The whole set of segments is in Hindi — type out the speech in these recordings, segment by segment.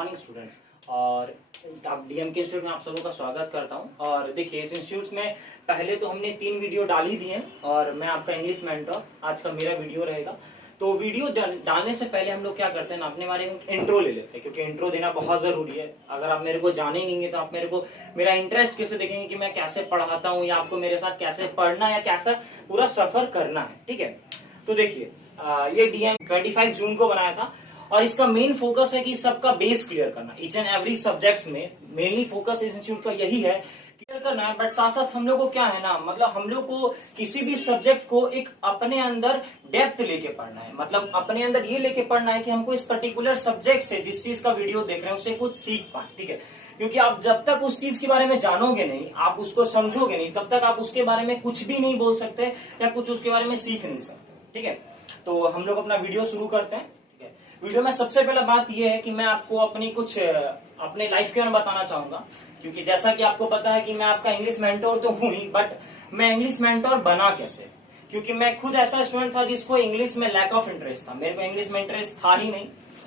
Morning students. और आप डीएमके इंस्टीट्यूट में आप सबों का स्वागत करता हूं। और देखिए, इस इंस्टीट्यूट में पहले तो हमने 3 वीडियो डाल ही दिए हैं और मैं आपका इंग्लिश मेंटर, आज का मेरा वीडियो रहेगा। तो वीडियो डालने से पहले हम लोग क्या करते हैं ना, अपने बारे में इंट्रो ले लेते हैं, क्योंकि इंट्रो देना बहुत जरूरी है। अगर आप मेरे को जाने नहीं है तो आप मेरे को मेरा इंटरेस्ट कैसे देखेंगे कि मैं कैसे पढ़ाता हूँ या आपको मेरे साथ कैसे पढ़ना या कैसा पूरा सफर करना है। ठीक है, तो देखिए, ये डीएम 25 जून को बनाया था और इसका मेन फोकस है कि सबका बेस क्लियर करना। ईच एंड एवरी सब्जेक्ट्स में मेनली फोकस इस इंस्टीट्यूट का यही है, क्लियर करना है। बट साथ साथ हम लोग को क्या है ना, मतलब हम लोग को किसी भी सब्जेक्ट को एक अपने अंदर डेप्थ लेके पढ़ना है। मतलब अपने अंदर ये लेके पढ़ना है कि हमको इस पर्टिकुलर सब्जेक्ट से, जिस चीज का वीडियो देख रहे हैं, उससे कुछ सीख पाए। ठीक है, क्योंकि आप जब तक उस चीज के बारे में जानोगे नहीं, आप उसको समझोगे नहीं, तब तक आप उसके बारे में कुछ भी नहीं बोल सकते या कुछ उसके बारे में सीख नहीं सकते। ठीक है, तो हम लोग अपना वीडियो शुरू करते हैं। ठीक है, वीडियो में सबसे पहला बात यह है कि मैं आपको अपनी कुछ अपने लाइफ के बारे में बताना चाहूंगा, क्योंकि जैसा कि आपको पता है कि मैं आपका इंग्लिश मेंटर तो हूं ही, बट मैं इंग्लिश मेंटर बना कैसे, क्योंकि मैं खुद ऐसा स्टूडेंट था जिसको इंग्लिश में लैक ऑफ इंटरेस्ट था। मेरे को इंग्लिश में इंटरेस्ट था ही नहीं,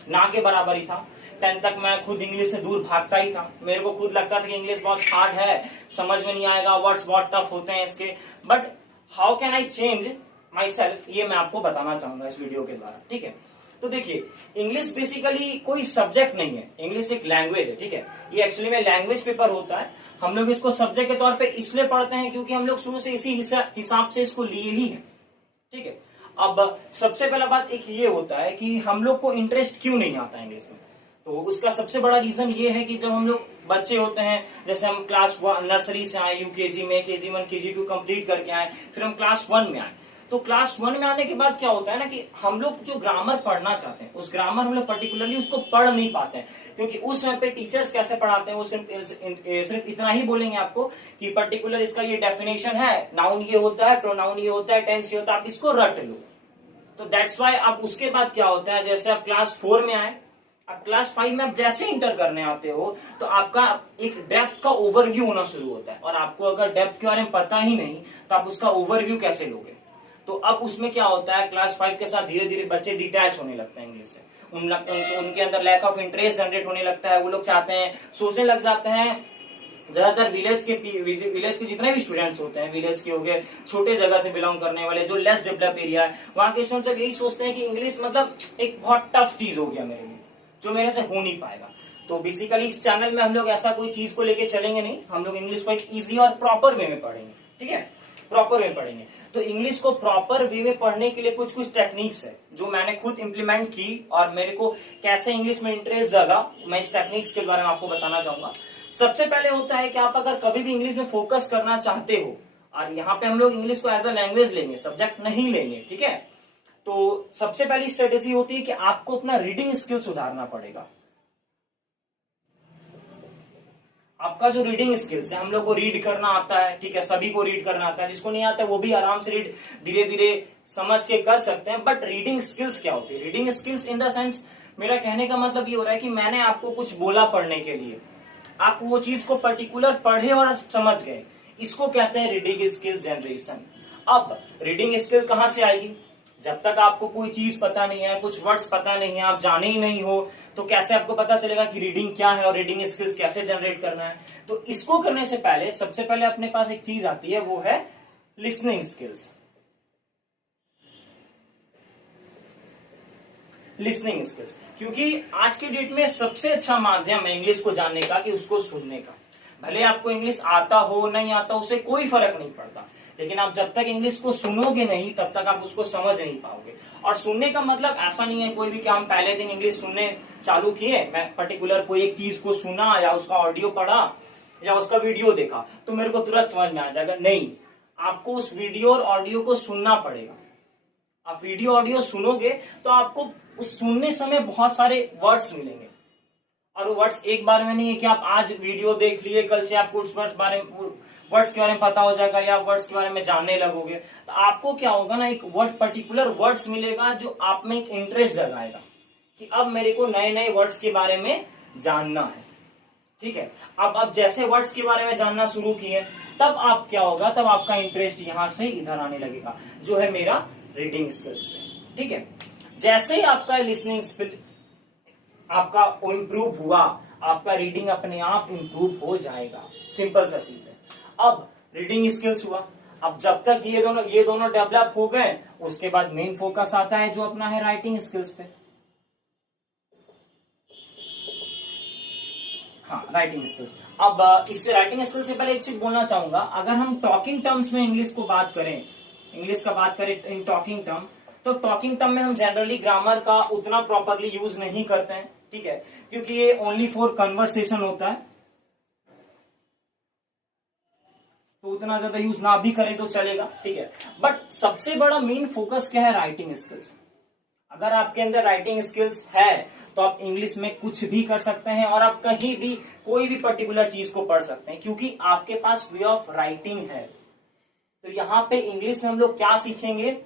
ना के बराबर ही था। 10th तक मैं खुद इंग्लिश से दूर भागता ही था। मेरे को खुद लगता था कि इंग्लिश बहुत हार्ड है, समझ में नहीं आएगा, वर्ड्स बहुत टफ होते हैं इसके। But how can I change my self, ये मैं आपको बताना चाहूंगा इस वीडियो के द्वारा। ठीक है, तो देखिए, इंग्लिश बेसिकली कोई सब्जेक्ट नहीं है, इंग्लिश एक लैंग्वेज है। ठीक है, ये एक्चुअली में लैंग्वेज पेपर होता है। हम लोग इसको सब्जेक्ट के तौर पे इसलिए पढ़ते हैं क्योंकि हम लोग शुरू से इसी हिसाब से इसको लिए ही है। ठीक है, अब सबसे पहला बात एक ये होता है कि हम लोग को इंटरेस्ट क्यों नहीं आता इंग्लिश में। तो उसका सबसे बड़ा रीजन ये है कि जब हम लोग बच्चे होते हैं, जैसे हम क्लास नर्सरी से आए, यूकेजी में, KG1 KG2 कंप्लीट करके आए, फिर हम क्लास 1 में आए। तो क्लास 1 में आने के बाद क्या होता है ना कि हम लोग जो ग्रामर पढ़ना चाहते हैं, उस ग्रामर हम लोग पर्टिकुलरली उसको पढ़ नहीं पाते हैं, क्योंकि उस समय पे टीचर्स कैसे पढ़ाते हैं, वो सिर्फ इतना ही बोलेंगे आपको कि पर्टिकुलर इसका ये डेफिनेशन है, नाउन ये होता है, प्रोनाउन ये होता है, टेंस ये होता है, आप इसको रट लो। तो दैट्स वाई अब उसके बाद क्या होता है, जैसे आप क्लास 4 में आए, अब क्लास 5 में आप जैसे इंटर करने आते हो तो आपका एक डेप्थ का ओवरव्यू होना शुरू होता है। और आपको अगर डेप्थ के बारे में पता ही नहीं तो आप उसका ओवरव्यू कैसे लोगे। तो अब उसमें क्या होता है, क्लास 5 के साथ धीरे धीरे बच्चे डिटैच होने लगते हैं इंग्लिश से। उनके अंदर लैक ऑफ इंटरेस्ट जनरेट होने लगता है। वो लोग चाहते हैं, सोचने लग जाते हैं। ज्यादातर विलेज के जितने भी स्टूडेंट्स होते हैं, विलेज के हो गए, छोटे जगह से बिलोंग करने वाले, जो लेस डेवलप एरिया है, वहां के स्टूडेंट्स यही सोचते हैं कि इंग्लिश मतलब एक बहुत टफ चीज हो गया मेरे लिए, जो मेरे से हो नहीं पाएगा। तो बेसिकली इस चैनल में हम लोग ऐसा कोई चीज को लेके चलेंगे नहीं, हम लोग इंग्लिश को एक इजी और प्रॉपर वे में पढ़ेंगे। ठीक है, प्रॉपर वे में पढ़ेंगे। तो इंग्लिश को प्रॉपर वे में पढ़ने के लिए कुछ कुछ टेक्निक्स है जो मैंने खुद इंप्लीमेंट की और मेरे को कैसे इंग्लिश में इंटरेस्ट जगा, मैं इस टेक्निक्स के बारे में आपको बताना चाहूंगा। सबसे पहले होता है कि आप अगर कभी भी इंग्लिश में फोकस करना चाहते हो, और यहाँ पे हम लोग इंग्लिश को एज अ लैंग्वेज लेंगे, सब्जेक्ट नहीं लेंगे। ठीक है, तो सबसे पहली स्ट्रेटेजी होती है कि आपको अपना रीडिंग स्किल सुधारना पड़ेगा। आपका जो रीडिंग स्किल्स है, हम लोग को रीड करना आता है, ठीक है, सभी को रीड करना आता है, जिसको नहीं आता है वो भी आराम से रीड धीरे धीरे समझ के कर सकते हैं। बट रीडिंग स्किल्स क्या होती है, reading skills in the sense, मेरा कहने का मतलब ये हो रहा है कि मैंने आपको कुछ बोला पढ़ने के लिए, आप वो चीज को पर्टिकुलर पढ़े और समझ गए, इसको कहते हैं रीडिंग स्किल जनरेशन। अब रीडिंग स्किल कहां से आएगी, जब तक आपको कोई चीज पता नहीं है, कुछ वर्ड्स पता नहीं है, आप जाने ही नहीं हो, तो कैसे आपको पता चलेगा कि रीडिंग क्या है और रीडिंग स्किल्स कैसे जनरेट करना है। तो इसको करने से पहले सबसे पहले अपने पास एक चीज आती है, वो है लिसनिंग स्किल्स। लिसनिंग स्किल्स, क्योंकि आज के डेट में सबसे अच्छा माध्यम है इंग्लिश को जानने का कि उसको सुनने का। भले आपको इंग्लिश आता हो नहीं आता, उससे कोई फर्क नहीं पड़ता, लेकिन आप जब तक इंग्लिश को सुनोगे नहीं तब तक आप उसको समझ नहीं पाओगे। और सुनने का मतलब ऐसा नहीं है कोई भी कि हम पहले दिन इंग्लिश सुनने चालू किए, मैं पर्टिकुलर कोई एक चीज को सुना या उसका ऑडियो पढ़ा या उसका वीडियो देखा तो मेरे को तुरंत समझ में आ जाएगा। नहीं, आपको उस वीडियो और ऑडियो को सुनना पड़ेगा। आप वीडियो ऑडियो सुनोगे तो आपको उस सुनने समय बहुत सारे वर्ड्स मिलेंगे, और वो वर्ड्स एक बार में नहीं है कि आप आज वीडियो देख लिए, कल से आपको उस वर्ड्स के बारे में पता हो जाएगा या वर्ड्स के बारे में जानने लगोगे। तो आपको क्या होगा ना, एक पर्टिकुलर वर्ड्स मिलेगा जो आप में एक इंटरेस्ट जगाएगा कि अब मेरे को नए नए वर्ड्स के बारे में जानना है। ठीक है, अब जैसे वर्ड्स के बारे में जानना शुरू किए, तब आप क्या होगा, तब आपका इंटरेस्ट यहां से इधर आने लगेगा, जो है मेरा रीडिंग स्किल्स पे। ठीक है, जैसे ही आपका लिसनिंग स्किल आपका इम्प्रूव हुआ, आपका रीडिंग अपने आप इम्प्रूव हो जाएगा। सिंपल सा चीज है। अब रीडिंग स्किल्स हुआ, अब जब तक ये दोनों डेवलप हो गए, उसके बाद मेन फोकस आता है जो अपना है राइटिंग स्किल्स पे। हाँ, राइटिंग स्किल्स। अब इससे राइटिंग स्किल्स से पहले एक चीज बोलना चाहूंगा, अगर हम टॉकिंग टर्म्स में इंग्लिश को बात करें, इंग्लिश का बात करें इन टॉकिंग टर्म, तो टॉकिंग टर्म में हम जनरली ग्रामर का उतना प्रॉपरली यूज नहीं करते हैं, ठीक है, क्योंकि ये ओनली फॉर कन्वर्सेशन होता है, तो उतना ज्यादा यूज ना भी करें तो चलेगा, ठीक है। बट सबसे बड़ा मेन फोकस क्या है? Writing skills. अगर आपके अंदर राइटिंग स्किल्स है तो आप इंग्लिश में कुछ भी कर सकते हैं और आप कहीं भी कोई भी पर्टिकुलर चीज को पढ़ सकते हैं, क्योंकि आपके पास वे ऑफ राइटिंग है। तो यहाँ पे इंग्लिश में हम लोग क्या सीखेंगे?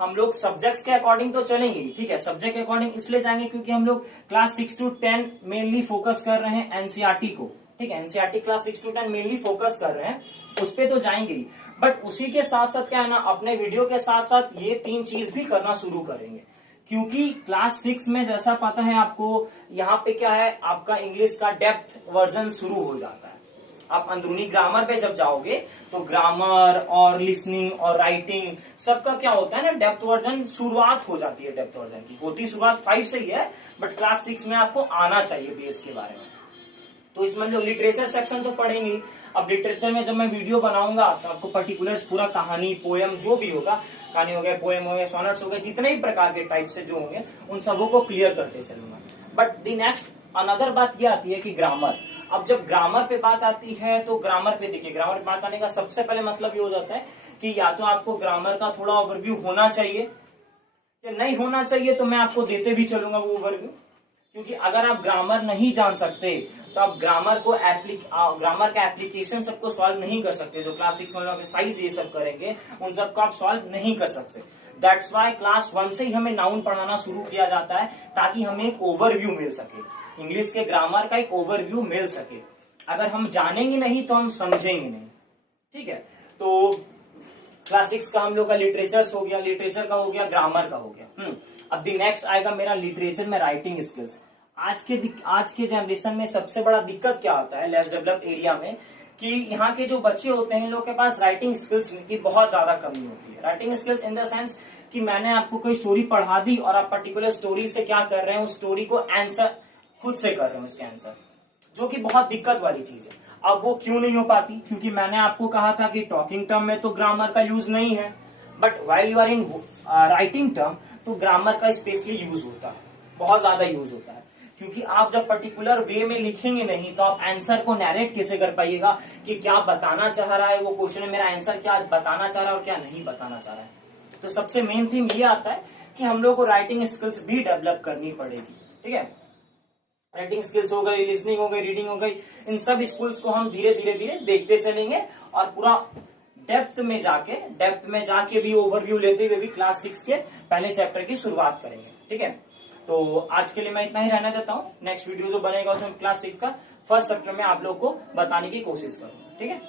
हम लोग सब्जेक्ट्स के अकॉर्डिंग तो चलेंगे, ठीक है, सब्जेक्ट के अकॉर्डिंग इसलिए जाएंगे क्योंकि हम लोग क्लास 6 to 10 मेनली फोकस कर रहे हैं एनसीईआरटी को, ठीक है, NCERT class 6 to 10 mainly focus कर रहे हैं, उस पे तो जाएंगे ही। बट उसी के साथ साथ क्या है ना, अपने वीडियो के साथ साथ ये 3 चीज भी करना शुरू करेंगे, क्योंकि क्लास 6 में जैसा पता है आपको, यहाँ पे क्या है, आपका इंग्लिश का डेप्थ वर्जन शुरू हो जाता है। आप अंदरूनी ग्रामर पे जब जाओगे तो ग्रामर और लिसनिंग और राइटिंग सबका क्या होता है ना, डेप्थ वर्जन शुरुआत हो जाती है। डेप्थ वर्जन की होती शुरुआत 5 से ही है, बट क्लास 6 में आपको आना चाहिए बेस के बारे में। तो इसमें लोग लिटरेचर सेक्शन तो पढ़ेंगे। अब लिटरेचर में जब मैं वीडियो बनाऊंगा तो आपको पर्टिकुलर्स पूरा कहानी, पोएम जो भी होगा, कहानी हो गया, पोएम हो गया, सोनेट्स हो गए, जितने भी प्रकार के टाइप से जो होंगे उन सबों को क्लियर करते चलूंगा। बट द नेक्स्ट अनदर बात ये आती है कि ग्रामर। अब जब ग्रामर पे बात आती है तो ग्रामर पे देखिए, ग्रामर पे बात आने का सबसे पहले मतलब ये हो जाता है कि या तो आपको ग्रामर का थोड़ा ओवरव्यू होना चाहिए या नहीं होना चाहिए, तो मैं आपको देते भी चलूंगा वो ओवरव्यू, क्योंकि अगर आप ग्रामर नहीं जान सकते तो आप ग्रामर का एप्लीकेशन सबको सॉल्व नहीं कर सकते। जो क्लास 6 में साइज ये सब करेंगे उन सबको आप सॉल्व नहीं कर सकते। दैट्स वाई क्लास 1 से ही हमें नाउन पढ़ाना शुरू किया जाता है, ताकि हमें एक ओवरव्यू मिल सके, इंग्लिश के ग्रामर का एक ओवरव्यू मिल सके। अगर हम जानेंगे नहीं तो हम समझेंगे नहीं, ठीक है। तो क्लास 6 का हम लोग का लिटरेचर हो गया, लिटरेचर का हो गया, ग्रामर का हो गया। अब दी नेक्स्ट आएगा मेरा लिटरेचर में राइटिंग स्किल्स। आज के जनरेशन में सबसे बड़ा दिक्कत क्या होता है लेस डेवलप्ड एरिया में, कि यहाँ के जो बच्चे होते हैं, इन लोग के पास राइटिंग स्किल्स की बहुत ज्यादा कमी होती है। Writing skills in the sense कि मैंने आपको कोई स्टोरी पढ़ा दी और आप पर्टिकुलर स्टोरी से क्या कर रहे हैं, उस स्टोरी को आंसर खुद से कर रहे हैं, उसके आंसर, जो कि बहुत दिक्कत वाली चीज है। अब वो क्यों नहीं हो पाती? क्योंकि मैंने आपको कहा था कि टॉकिंग टर्म में तो ग्रामर का यूज नहीं है, but while you are in writing term तो ग्रामर का स्पेशली यूज होता है, बहुत ज्यादा यूज होता है। क्योंकि आप जब पर्टिकुलर वे में लिखेंगे नहीं तो आप आंसर को नैरेट कैसे कर पाइएगा कि क्या बताना चाह रहा है वो क्वेश्चन में, मेरा आंसर क्या बताना चाह रहा है और क्या नहीं बताना चाह रहा है। तो सबसे मेन थीम ये आता है कि हम लोग को राइटिंग स्किल्स भी डेवलप करनी पड़ेगी, ठीक है। राइटिंग स्किल्स हो गई, लिसनिंग हो गई, रीडिंग हो गई, इन सब स्किल्स को हम धीरे धीरे देखते चलेंगे और पूरा डेप्थ में जाके भी ओवरव्यू लेते हुए भी क्लास 6 के पहले चैप्टर की शुरुआत करेंगे, ठीक है। तो आज के लिए मैं इतना ही रहने देता हूँ। नेक्स्ट वीडियो जो बनेगा उसमें क्लास 6 का फर्स्ट चैप्टर में आप लोग को बताने की कोशिश करूंगा, ठीक है।